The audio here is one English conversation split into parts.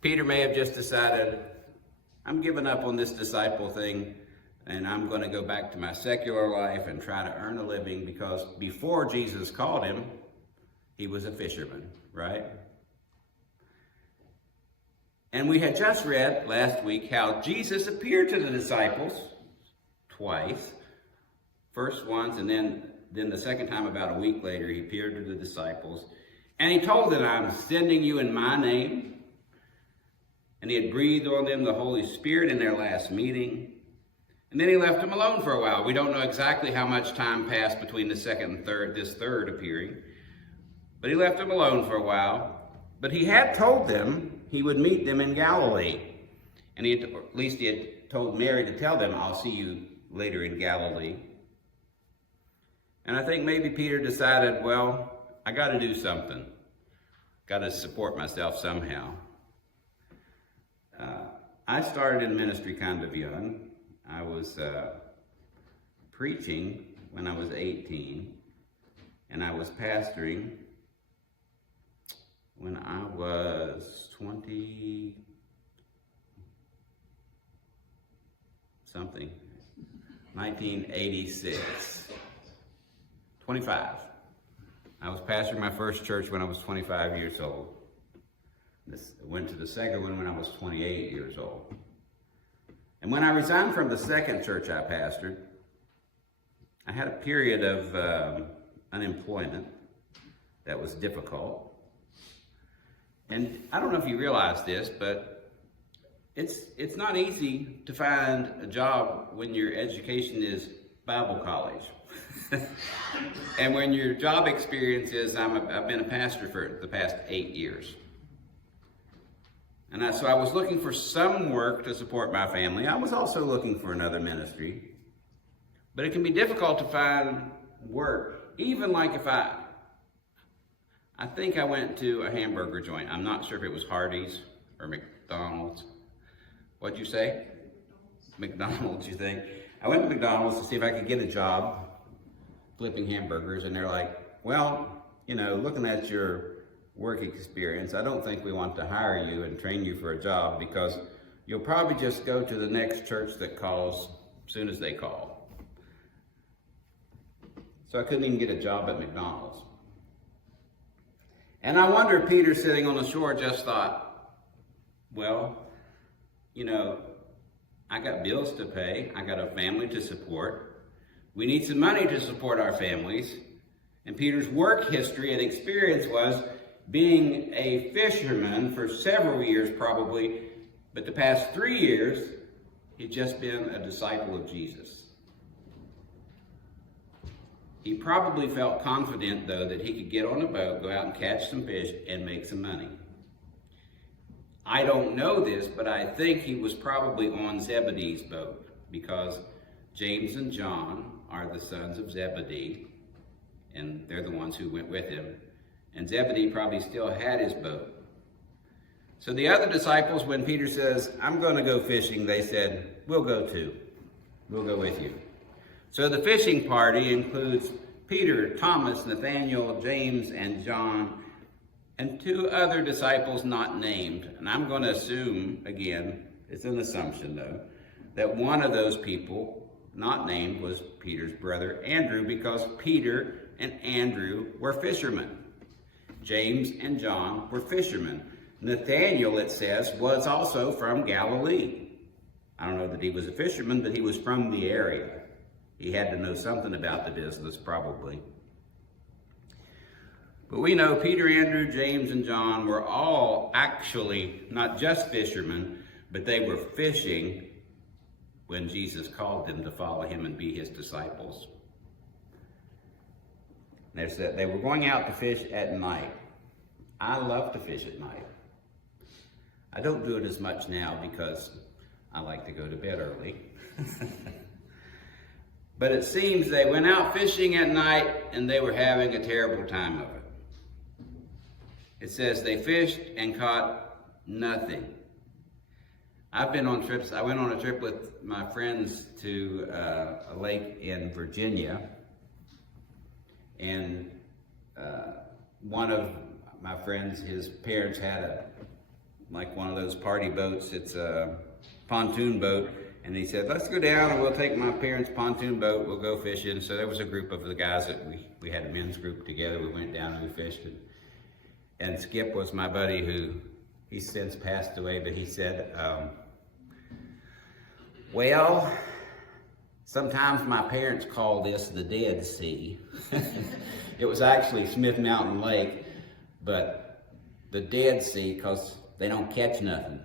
Peter may have just decided, I'm giving up on this disciple thing and I'm going to go back to my secular life and try to earn a living, because before Jesus called him, he was a fisherman, right? And we had just read last week how Jesus appeared to the disciples twice. First once, and then the second time about a week later, he appeared to the disciples. And he told them, I'm sending you in my name. And he had breathed on them the Holy Spirit in their last meeting. And then he left them alone for a while. We don't know exactly how much time passed between the second and this third appearing. But he left them alone for a while. But he had told them he would meet them in Galilee. And at least he had told Mary to tell them, I'll see you later in Galilee. And I think maybe Peter decided, well, I got to do something. Got to support myself somehow. I started in ministry kind of young. I was preaching when I was 18, and I was pastoring when I was 20 something, 1986, 25. I was pastoring my first church when I was 25 years old. Went to the second one when I was 28 years old. And when I resigned from the second church I pastored, I had a period of unemployment that was difficult. And I don't know if you realize this, but it's not easy to find a job when your education is Bible college. And when your job experience is, I've been a pastor for the past 8 years. And so I was looking for some work to support my family. I was also looking for another ministry. But it can be difficult to find work, even like if I think I went to a hamburger joint. I'm not sure if it was Hardee's or McDonald's. What'd you say? McDonald's, you think? I went to McDonald's to see if I could get a job flipping hamburgers, and they're like, well, looking at your work experience, I don't think we want to hire you and train you for a job, because you'll probably just go to the next church that calls as soon as they call. So I couldn't even get a job at McDonald's. And I wonder if Peter, sitting on the shore, just thought, well, I got bills to pay. I got a family to support. We need some money to support our families. And Peter's work history and experience was being a fisherman for several years probably, but the past 3 years, he'd just been a disciple of Jesus. He probably felt confident, though, that he could get on a boat, go out and catch some fish, and make some money. I don't know this, but I think he was probably on Zebedee's boat, because James and John are the sons of Zebedee, and they're the ones who went with him. And Zebedee probably still had his boat. So the other disciples, when Peter says, I'm going to go fishing, they said, we'll go too. We'll go with you. So the fishing party includes Peter, Thomas, Nathaniel, James, and John, and 2 other disciples not named. And I'm going to assume, again, it's an assumption though, that one of those people not named was Peter's brother Andrew, because Peter and Andrew were fishermen. James and John were fishermen. Nathaniel, it says, was also from Galilee. I don't know that he was a fisherman, but he was from the area. He had to know something about the business, probably. But we know Peter, Andrew, James, and John were all actually not just fishermen, but they were fishing when Jesus called them to follow him and be his disciples. They were going out to fish at night. I love to fish at night. I don't do it as much now because I like to go to bed early. But it seems they went out fishing at night and they were having a terrible time of it. It says they fished and caught nothing. I've been on trips. I went on a trip with my friends to a lake in Virginia. And one of my friends, his parents had like one of those party boats. It's a pontoon boat. And he said, let's go down and we'll take my parents' pontoon boat. We'll go fishing. So there was a group of the guys that we had a men's group together. We went down and we fished. And Skip was my buddy who, he's since passed away, but he said, well, sometimes my parents call this the Dead Sea. It was actually Smith Mountain Lake, but the Dead Sea, because they don't catch nothing.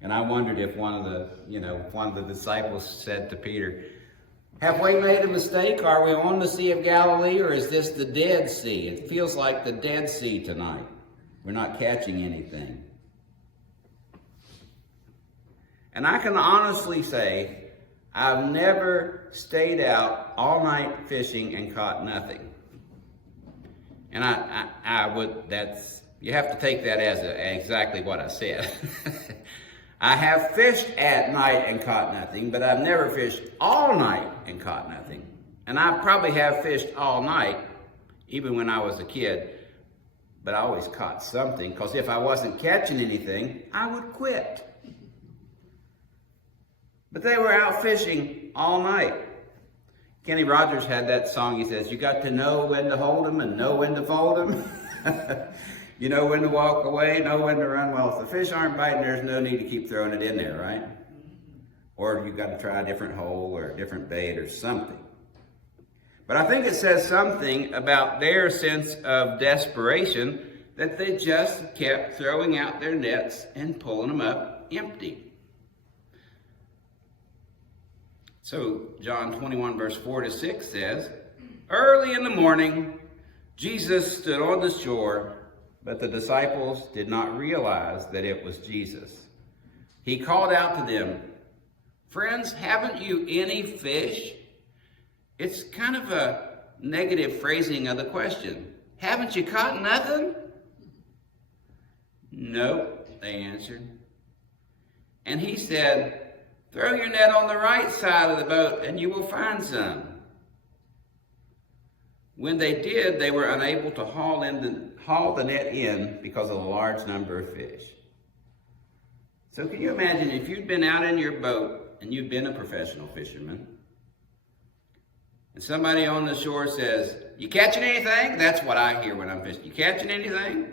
And I wondered if one of the disciples said to Peter, have we made a mistake? Are we on the Sea of Galilee, or is this the Dead Sea? It feels like the Dead Sea tonight. We're not catching anything. And I can honestly say, I've never stayed out all night fishing and caught nothing. And you have to take that as exactly what I said. I have fished at night and caught nothing, but I've never fished all night and caught nothing. And I probably have fished all night, even when I was a kid, but I always caught something, because if I wasn't catching anything, I would quit. But they were out fishing all night. Kenny Rogers had that song. He says, you got to know when to hold 'em and know when to fold 'em. You know when to walk away, know when to run. Well, if the fish aren't biting, there's no need to keep throwing it in there, right? Or you've got to try a different hole or a different bait or something. But I think it says something about their sense of desperation that they just kept throwing out their nets and pulling them up empty. So John 21 verse 4-6 says, early in the morning, Jesus stood on the shore, but the disciples did not realize that it was Jesus. He called out to them, friends, haven't you any fish? It's kind of a negative phrasing of the question. Haven't you caught nothing? No, they answered. And he said, throw your net on the right side of the boat and you will find some. When they did, they were unable to haul the net in because of the large number of fish. So can you imagine if you'd been out in your boat and you've been a professional fisherman, and somebody on the shore says, you catching anything? That's what I hear when I'm fishing. You catching anything?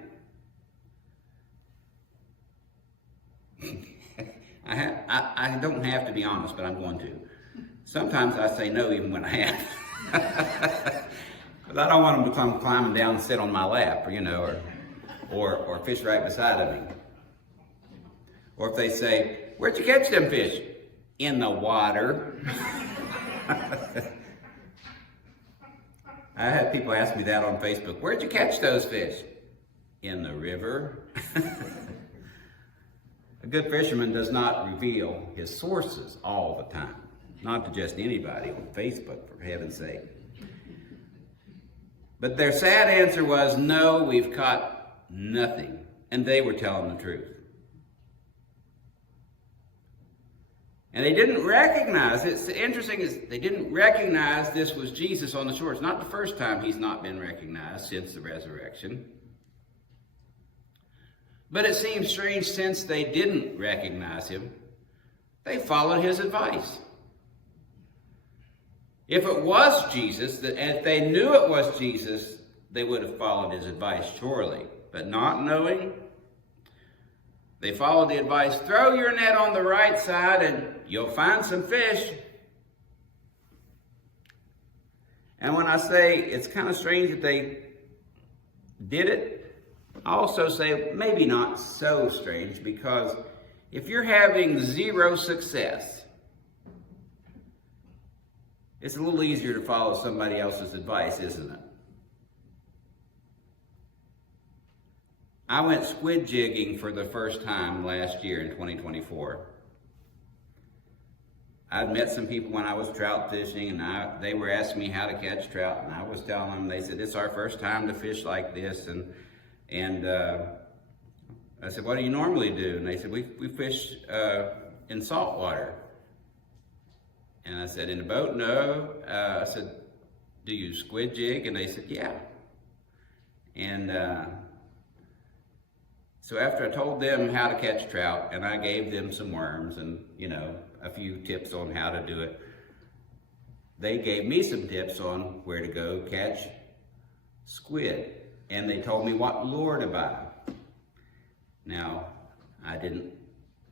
I don't have to be honest, but I'm going to. Sometimes I say no even when I have. Because I don't want them to come climbing down and sit on my lap, or fish right beside of me. Or if they say, where'd you catch them fish? In the water. I had people ask me that on Facebook. Where'd you catch those fish? In the river. A good fisherman does not reveal his sources all the time. Not to just anybody on Facebook, for heaven's sake. But their sad answer was, no, we've caught nothing. And they were telling the truth. And they didn't recognize, it's interesting, is they didn't recognize this was Jesus on the shore. It's not the first time he's not been recognized since the resurrection. But it seems strange, since they didn't recognize him, they followed his advice. If it was Jesus, and if they knew it was Jesus, they would have followed his advice, surely. But not knowing, they followed the advice, throw your net on the right side and you'll find some fish. And when I say it's kind of strange that they did it, I also say maybe not so strange, because if you're having zero success, it's a little easier to follow somebody else's advice, isn't it? I went squid jigging for the first time last year in 2024. I'd met some people when I was trout fishing, and they were asking me how to catch trout, and I was telling them, they said, it's our first time to fish like this, and I said, what do you normally do? And they said, we fish in salt water. And I said, in a boat? No. I said, do you squid jig? And they said, yeah. And So after I told them how to catch trout, and I gave them some worms and, a few tips on how to do it, they gave me some tips on where to go catch squid. And they told me what lure to buy. Now, I didn't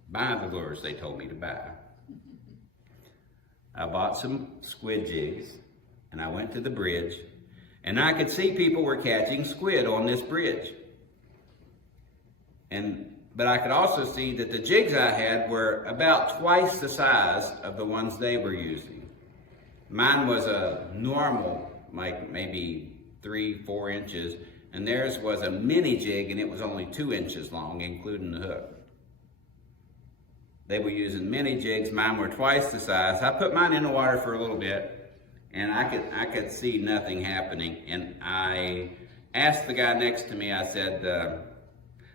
buy the lures they told me to buy. I bought some squid jigs, and I went to the bridge, and I could see people were catching squid on this bridge. But I could also see that the jigs I had were about twice the size of the ones they were using. Mine was a normal, like maybe 3-4 inches, and theirs was a mini jig, and it was only 2 inches long, including the hook. They were using mini jigs. Mine were twice the size. I put mine in the water for a little bit, and I could see nothing happening. And I asked the guy next to me, I said,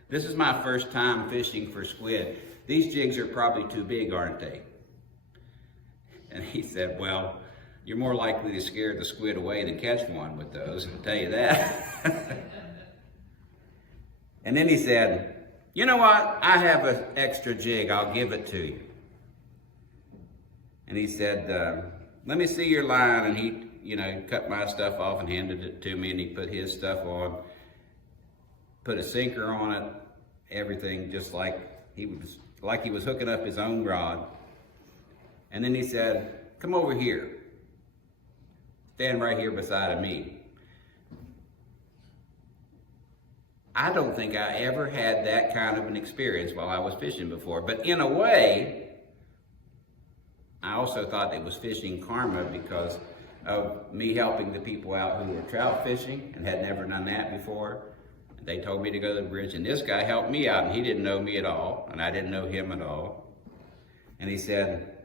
this is my first time fishing for squid. These jigs are probably too big, aren't they? And he said, well, you're more likely to scare the squid away than catch one with those, I'll tell you that. And then he said, you know what? I have an extra jig. I'll give it to you. And he said, let me see your line. And he, cut my stuff off and handed it to me, and he put his stuff on, put a sinker on it, everything just like he was hooking up his own rod. And then he said, come over here. Stand right here beside of me. I don't think I ever had that kind of an experience while I was fishing before. But in a way, I also thought it was fishing karma because of me helping the people out who were trout fishing and had never done that before. They told me to go to the bridge, and this guy helped me out, and he didn't know me at all, and I didn't know him at all. And he said,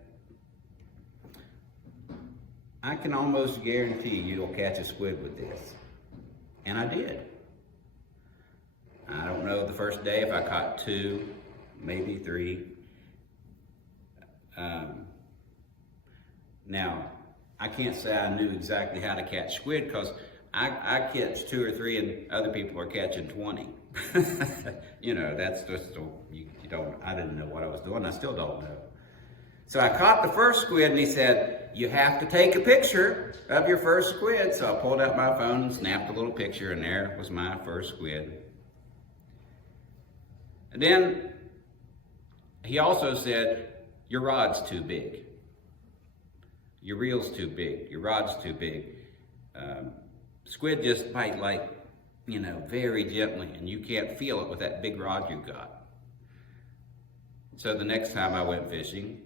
I can almost guarantee you'll catch a squid with this. And I did. I don't know the first day if I caught 2, maybe 3. Now, I can't say I knew exactly how to catch squid because I catch 2 or 3 and other people are catching 20. That's just, I didn't know what I was doing. I still don't know. So I caught the first squid, and he said, you have to take a picture of your first squid. So I pulled out my phone and snapped a little picture, and there was my first squid. And then he also said, your rod's too big. Your reel's too big. Your rod's too big. Squid just bite very gently, and you can't feel it with that big rod you got. So the next time I went fishing,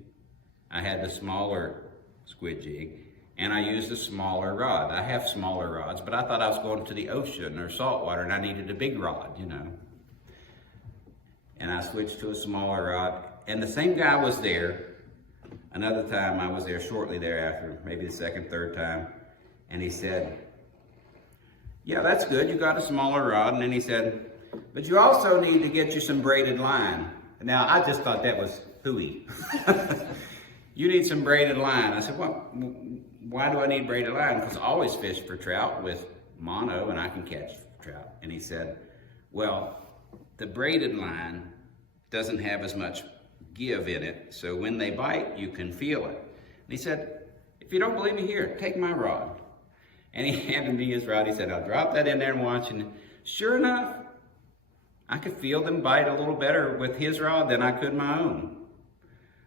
I had the smaller squid jig, and I used a smaller rod. I have smaller rods, but I thought I was going to the ocean or saltwater, and I needed a big rod, And I switched to a smaller rod, and the same guy was there. Another time I was there shortly thereafter, maybe the second, third time, and he said, yeah, that's good, you got a smaller rod. And then he said, but you also need to get you some braided line. Now, I just thought that was hooey. You need some braided line. I said, well, why do I need braided line? Because I always fish for trout with mono, and I can catch trout. And he said, well, the braided line doesn't have as much give in it, so when they bite, you can feel it. And he said, if you don't believe me, here, take my rod. And he handed me his rod. He said, I'll drop that in there and watch. And sure enough, I could feel them bite a little better with his rod than I could my own.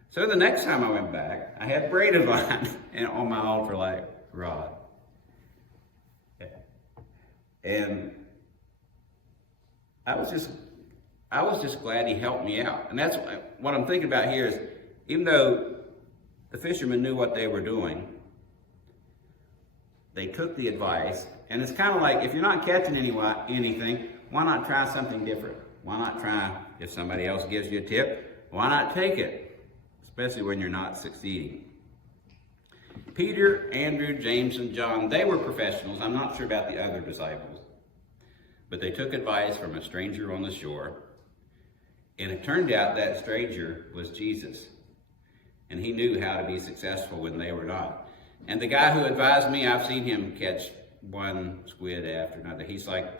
So the next time I went back, I had braided line on my ultralight rod. And I was just glad he helped me out. And that's what I'm thinking about here is, even though the fishermen knew what they were doing, they took the advice. And it's kind of like, if you're not catching anything, why not try something different? Why not try, if somebody else gives you a tip, why not take it? Especially when you're not succeeding. Peter, Andrew, James, and John, they were professionals. I'm not sure about the other disciples. But they took advice from a stranger on the shore. And it turned out that stranger was Jesus. And he knew how to be successful when they were not. And the guy who advised me, I've seen him catch one squid after another. He's like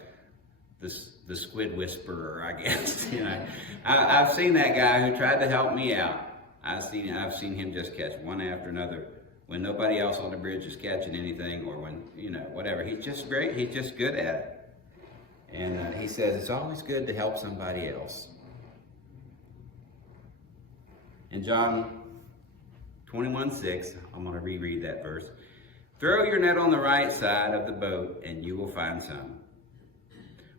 the squid whisperer, I guess. I've seen that guy who tried to help me out. I've seen him just catch one after another when nobody else on the bridge is catching anything, or when, whatever. He's just great. He's just good at it. And he says it's always good to help somebody else. In John 21:6, I'm going to reread that verse. Throw your net on the right side of the boat and you will find some.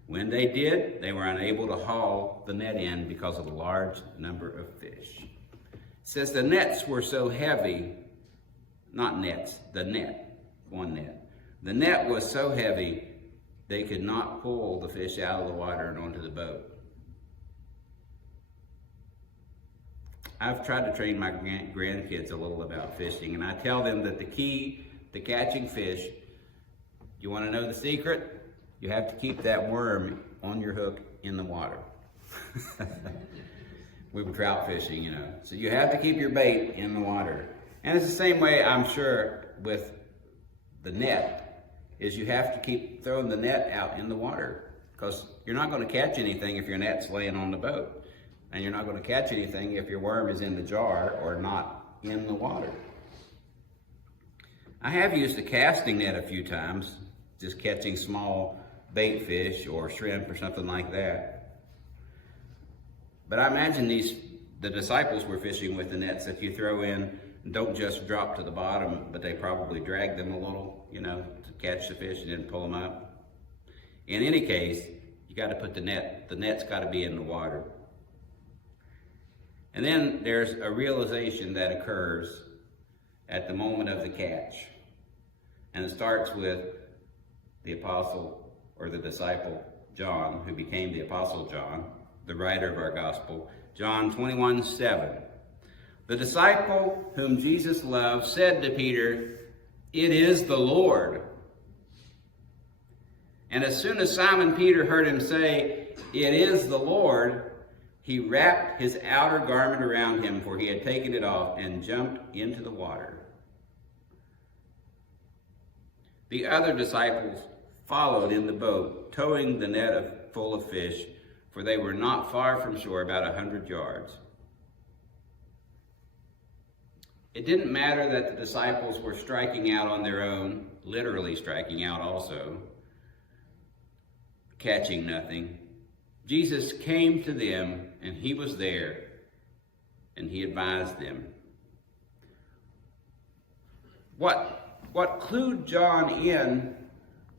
When they did, they were unable to haul the net in because of the large number of fish. It says the nets were so heavy, not nets, the net, one net. The net was so heavy they could not pull the fish out of the water and onto the boat. I've tried to train my grandkids a little about fishing, and I tell them that the key to catching fish, you want to know the secret? You have to keep that worm on your hook in the water. We were trout fishing, So you have to keep your bait in the water. And it's the same way, I'm sure, with the net, is you have to keep throwing the net out in the water, because you're not going to catch anything if your net's laying on the boat. And you're not going to catch anything if your worm is in the jar or not in the water. I have used a casting net a few times, just catching small bait fish or shrimp or something like that. But I imagine the disciples were fishing with the nets that you throw in, don't just drop to the bottom, but they probably drag them a little, to catch the fish and then pull them up. In any case, you got to put the net's got to be in the water. And then there's a realization that occurs at the moment of the catch. And it starts with the apostle or the disciple John, who became the apostle John, the writer of our gospel. John 21:7. The disciple whom Jesus loved said to Peter, "It is the Lord." And as soon as Simon Peter heard him say, "It is the Lord," he wrapped his outer garment around him, for he had taken it off, and jumped into the water. The other disciples followed in the boat, towing the net full of fish, for they were not far from shore, about 100 yards. It didn't matter that the disciples were striking out on their own, literally striking out also, catching nothing. Jesus came to them, and he was there, and he advised them. What clued John in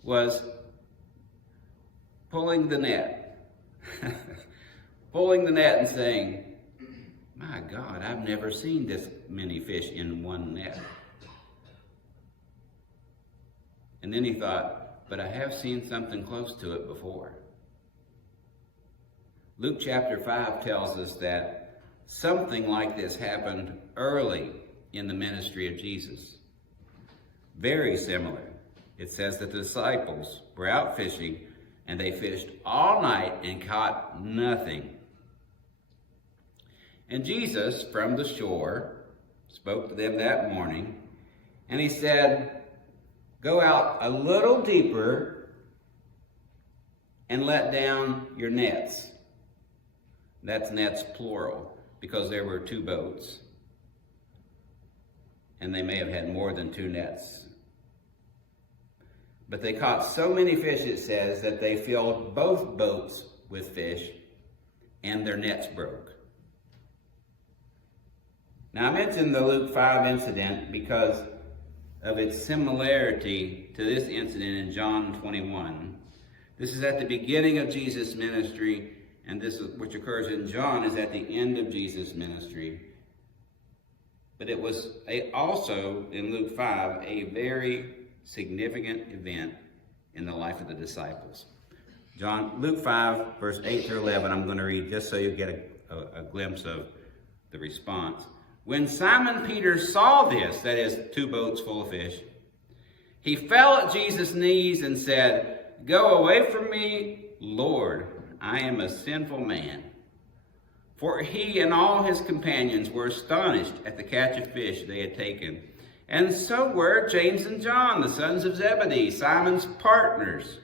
was pulling the net. Pulling the net and saying, "My God, I've never seen this many fish in one net." And then he thought, but I have seen something close to it before. Luke chapter 5 tells us that something like this happened early in the ministry of Jesus. Very similar. It says that the disciples were out fishing, and they fished all night and caught nothing. And Jesus, from the shore, spoke to them that morning, and he said, "Go out a little deeper and let down your nets." That's nets plural, because there were 2 boats, and they may have had more than 2 nets. But they caught so many fish, it says, that they filled both boats with fish, and their nets broke. Now, I mentioned the Luke 5 incident because of its similarity to this incident in John 21. This is at the beginning of Jesus' ministry, and this, which occurs in John, is at the end of Jesus' ministry. But it was also, in Luke 5, a very significant event in the life of the disciples. Luke 5, verse 8 through 11, I'm going to read just so you get a glimpse of the response. When Simon Peter saw this, that is, 2 boats full of fish, he fell at Jesus' knees and said, "Go away from me, Lord, I am a sinful man." For he and all his companions were astonished at the catch of fish they had taken. And so were James and John, the sons of Zebedee, Simon's partners.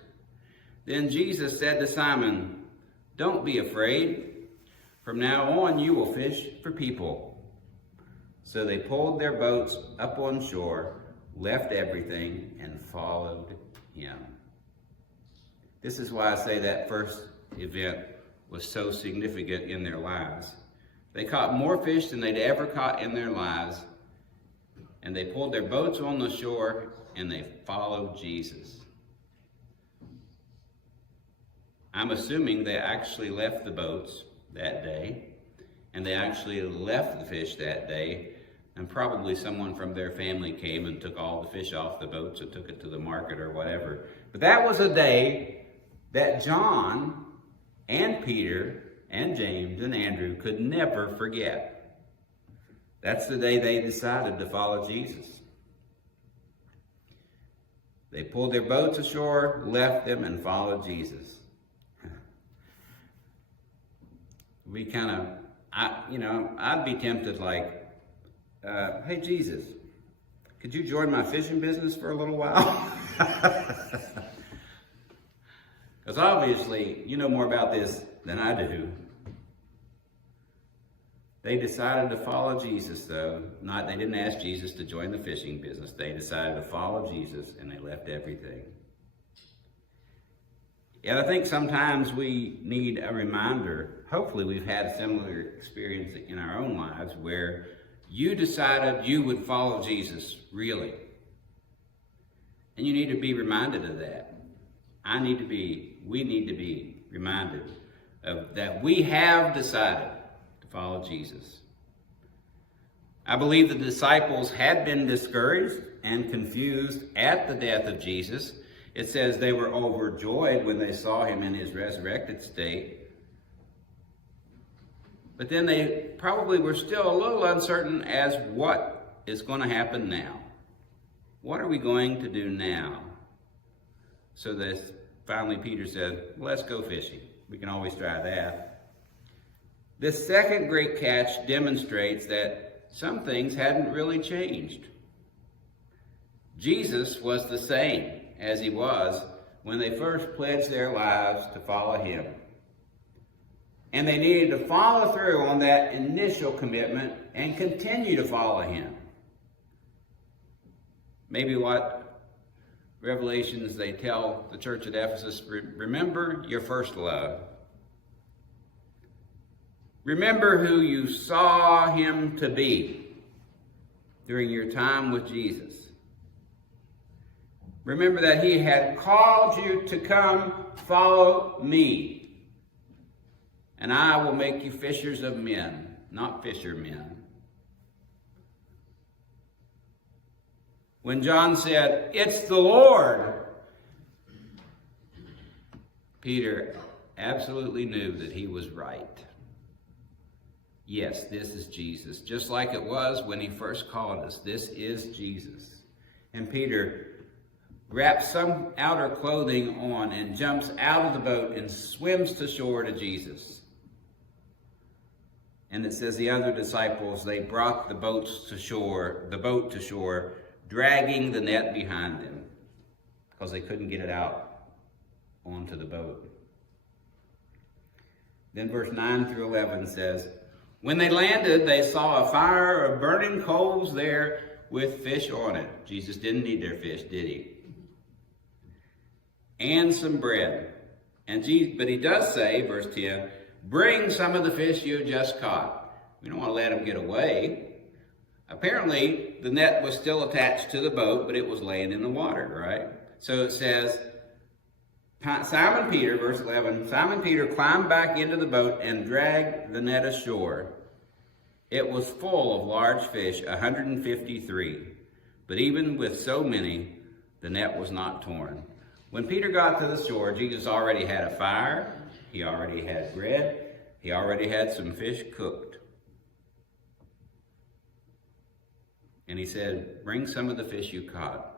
Then Jesus said to Simon, "Don't be afraid. From now on you will fish for people." So they pulled their boats up on shore, left everything, and followed him. This is why I say that first event was so significant in their lives. They caught more fish than they'd ever caught in their lives, and they pulled their boats on the shore, and they followed Jesus. I'm assuming they actually left the boats that day, and they actually left the fish that day, and probably someone from their family came and took all the fish off the boats and took it to the market or whatever. But that was a day that John and Peter and James and Andrew could never forget. That's the day they decided to follow Jesus. They pulled their boats ashore, left them, and followed Jesus. We I'd be tempted like, hey, Jesus, could you join my fishing business for a little while? Because obviously, you know more about this than I do. They decided to follow Jesus, though. They didn't ask Jesus to join the fishing business. They decided to follow Jesus, and they left everything. And I think sometimes we need a reminder. Hopefully we've had a similar experience in our own lives where you decided you would follow Jesus, really. And you need to be reminded of that. We need to be reminded of that we have decided to follow Jesus. I believe the disciples had been discouraged and confused at the death of Jesus. It says they were overjoyed when they saw him in his resurrected state. But then they probably were still a little uncertain as what is going to happen now. What are we going to do now? So that finally Peter said, let's go fishing. We can always try that. This second great catch demonstrates that some things hadn't really changed. Jesus was the same as he was when they first pledged their lives to follow him. And they needed to follow through on that initial commitment and continue to follow him. Maybe what Revelations they tell the church at Ephesus, remember your first love. Remember who you saw him to be during your time with Jesus. Remember that he had called you to come follow me. And I will make you fishers of men, not fishermen. When John said, it's the Lord, Peter absolutely knew that he was right. Yes, this is Jesus. Just like it was when he first called us. This is Jesus. And Peter wraps some outer clothing on and jumps out of the boat and swims to shore to Jesus. And it says the other disciples, they brought the boat to shore, dragging the net behind them because they couldn't get it out onto the boat. Then verse 9 through 11 says, when they landed, they saw a fire of burning coals there with fish on it. Jesus didn't need their fish, did he? And some bread. But he does say, verse 10, bring some of the fish you just caught. We don't want to let them get away. Apparently, the net was still attached to the boat, but it was laying in the water, right? So it says, Simon Peter, verse 11, Simon Peter climbed back into the boat and dragged the net ashore. It was full of large fish, 153. But even with so many, the net was not torn. When Peter got to the shore, Jesus already had a fire. He already had bread. He already had some fish cooked. And he said, bring some of the fish you caught.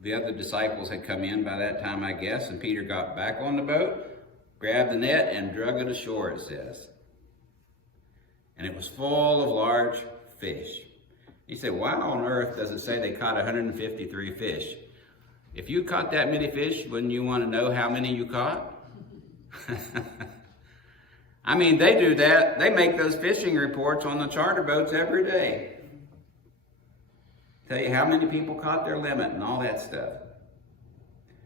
The other disciples had come in by that time, I guess, and Peter got back on the boat, grabbed the net, and drug it ashore, it says. And it was full of large fish. He said, why on earth does it say they caught 153 fish? If you caught that many fish, wouldn't you want to know how many you caught? I mean, they do that. They make those fishing reports on the charter boats every day. Tell you how many people caught their limit and all that stuff.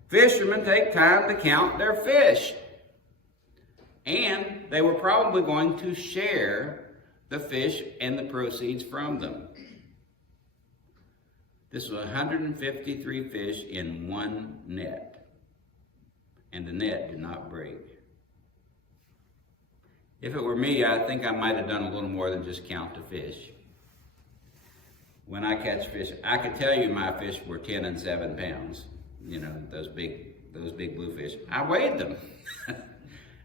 Fishermen take time to count their fish. And they were probably going to share the fish and the proceeds from them. This was 153 fish in one net. And the net did not break. If it were me, I think I might have done a little more than just count the fish. When I catch fish, I could tell you my fish were 10 and 7 pounds. You know, those big bluefish. I weighed them.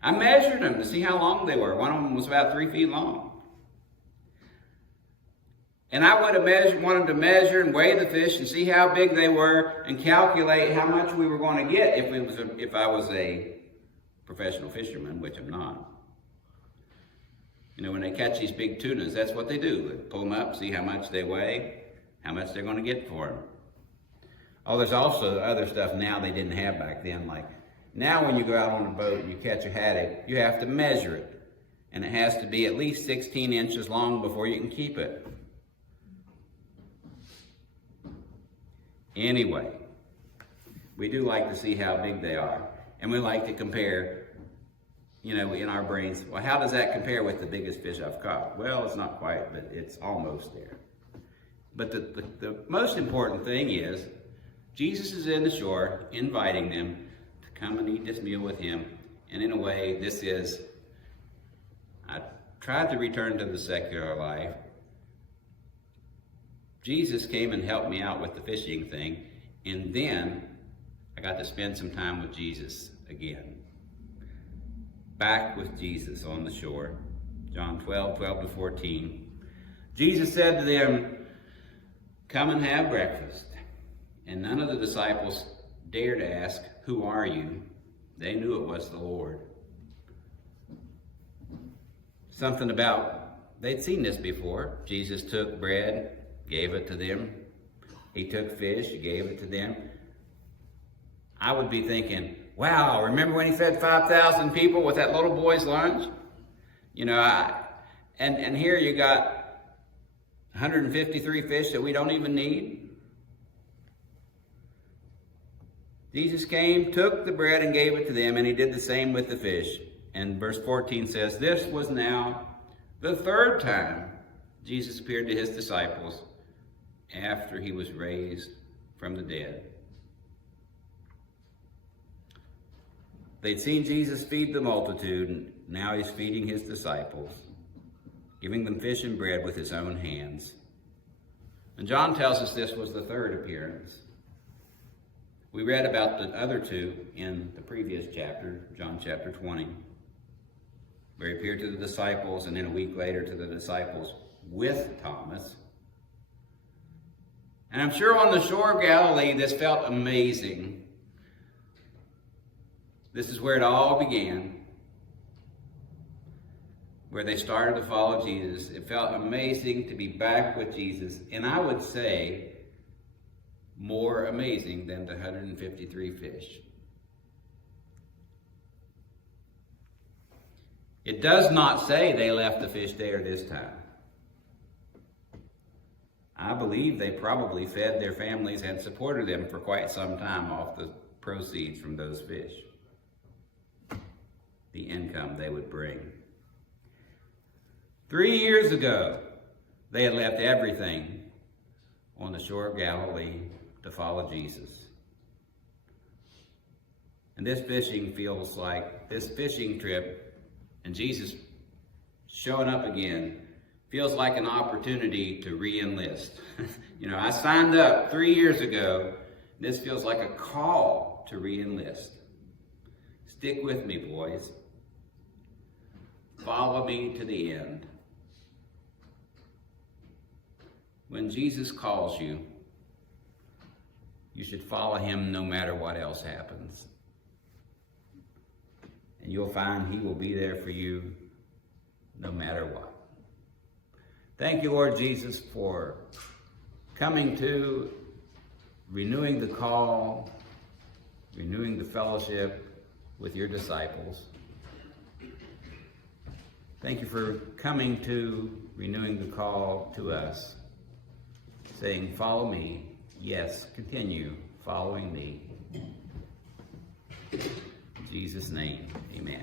I measured them to see how long they were. One of them was about 3 feet long. And I would have wanted to measure and weigh the fish and see how big they were and calculate how much we were going to get if I was a professional fisherman, which I'm not. You know, when they catch these big tunas, that's what they do. They pull them up, see how much they weigh, how much they're going to get for them. Oh, there's also other stuff now they didn't have back then. Like now when you go out on a boat and you catch a haddock, you have to measure it. And it has to be at least 16 inches long before you can keep it. Anyway, we do like to see how big they are. And we like to compare, you know, in our brains, well, how does that compare with the biggest fish I've caught? Well, it's not quite, but it's almost there. But the most important thing is, Jesus is in the shore, inviting them to come and eat this meal with him. And in a way, I tried to return to the secular life. Jesus came and helped me out with the fishing thing, and then I got to spend some time with Jesus again. Back with Jesus on the shore. John 12:12-14. Jesus said to them, "Come and have breakfast." And none of the disciples dared ask, "Who are you?" They knew it was the Lord. Something about, they'd seen this before. Jesus took bread, gave it to them. He took fish, gave it to them. I would be thinking, wow, remember when he fed 5,000 people with that little boy's lunch? You know, and here you got 153 fish that we don't even need. Jesus came, took the bread and gave it to them, and he did the same with the fish. And verse 14 says, this was now the third time Jesus appeared to his disciples after he was raised from the dead. They'd seen Jesus feed the multitude, and now he's feeding his disciples, giving them fish and bread with his own hands. And John tells us this was the third appearance. We read about the other two in the previous chapter, John chapter 20, where he appeared to the disciples, and then a week later to the disciples with Thomas. And I'm sure on the shore of Galilee, this felt amazing. This is where it all began, where they started to follow Jesus. It felt amazing to be back with Jesus, and I would say more amazing than the 153 fish. It does not say they left the fish there this time. I believe they probably fed their families and supported them for quite some time off the proceeds from those fish, the income they would bring. 3 years ago, they had left everything on the shore of Galilee to follow Jesus. And this fishing trip and Jesus showing up again feels like an opportunity to re-enlist. You know, I signed up 3 years ago. This feels like a call to re-enlist. Stick with me, boys. Follow me to the end. When Jesus calls you, you should follow him no matter what else happens. And you'll find he will be there for you no matter what. Thank you, Lord Jesus, for coming to, renewing the call, renewing the fellowship with your disciples. Thank you for coming to renewing the call to us, saying, follow me. Yes, continue following me. In Jesus' name, amen.